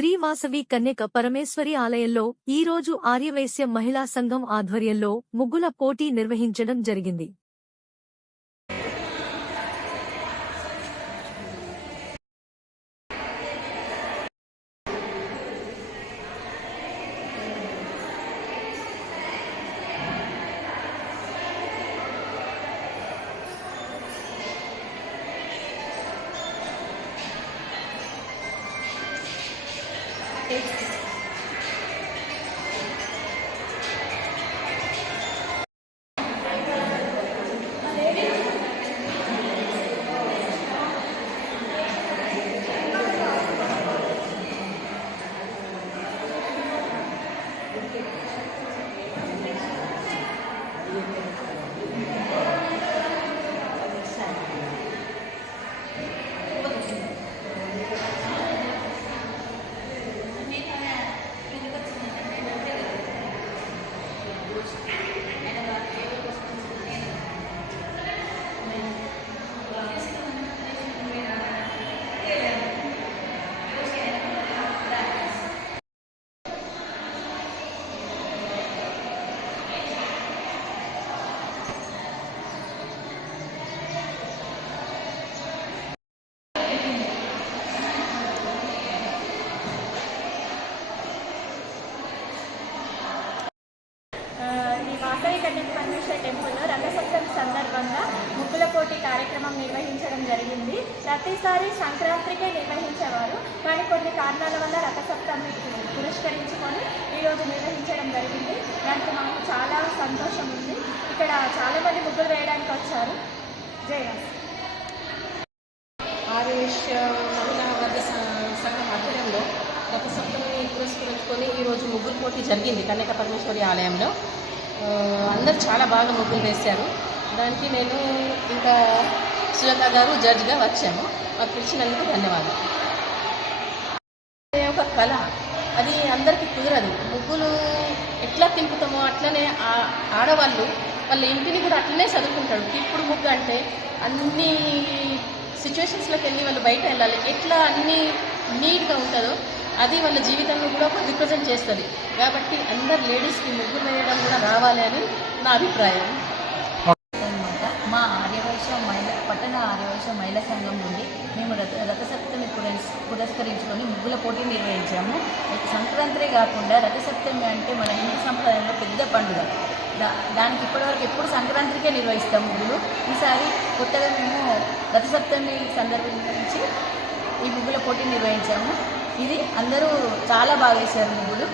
శ్రీ వాసవి కన్యక పరమేశ్వరి ఆలయంలో ఈరోజు ఆర్యవైశ్య మహిళా సంఘం ఆధ్వర్యంలో ముగ్గుల పోటీ నిర్వహించడం జరిగింది. వాసవి కన్యక పరమేశ్వరి టెంపుల్లో రథసప్తమి సందర్భంగా ముగ్గుల పోటీ కార్యక్రమం నిర్వహించడం జరిగింది. ప్రతిసారి సంక్రాంతికే నిర్వహించేవారు, కానీ కొన్ని కారణాల వల్ల రథసప్తమి పురస్కరించుకొని ఈరోజు నిర్వహించడం జరిగింది. దానికి మాకు చాలా సంతోషం ఉంది. ఇక్కడ చాలామంది ముగ్గులు వేయడానికి వచ్చారు. జయరాజ్ ఆర్యవైశ్య మహిళా వర్గ సంఘం ఆధ్వర్యంలో రథసప్తమిని పురస్కరించుకొని ఈరోజు ముగ్గురు పోటీ జరిగింది కన్యక పరమేశ్వరి ఆలయంలో. అందరు చాలా బాగా ముగ్గులు వేశారు. దానికి నేను ఇంకా సుజాత గారు జడ్జిగా వచ్చాము. మాకు పిలిచినందుకు ధన్యవాదాలు. ఒక కళ, అది అందరికీ కుదరదు. ముగ్గులు ఎట్లా తింపుతామో అట్లనే ఆడవాళ్ళు వాళ్ళ ఇంటిని కూడా అట్లనే చదువుకుంటారు. ఇప్పుడు ముగ్గు అంటే అన్ని సిచ్యువేషన్స్లోకి వెళ్ళి వాళ్ళు బయట వెళ్ళాలి, ఎట్లా అన్నీ నీట్గా ఉంటుందో అది వాళ్ళ జీవితంలో కూడా ఒక రిప్రజెంట్ చేస్తుంది. కాబట్టి అందరు లేడీస్కి ముగ్గులు వేయడం కూడా రావాలి అని నా అభిప్రాయం. మా పట్టణ ఆర్యవైశ్య మహిళా సంఘం నుండి మేము రథసప్తమి పురస్కరించుకొని ముగ్గుల పోటీ నిర్వహించాము. సంక్రాంతి కాకుండా రథసప్తమి అంటే మన హిందూ సంప్రదాయంలో పెద్ద పండుగ. దానికి ఇప్పటివరకు ఎప్పుడు సంక్రాంతికే నిర్వహిస్తాం ముగ్గులు. ఈసారి కొత్తగా మేము రథసప్తమి సందర్భించి ఈ ముగ్గుల పోటీ నిర్వహించాము. ఇది అందరూ చాలా బాగా వేశారు ముగ్గులు.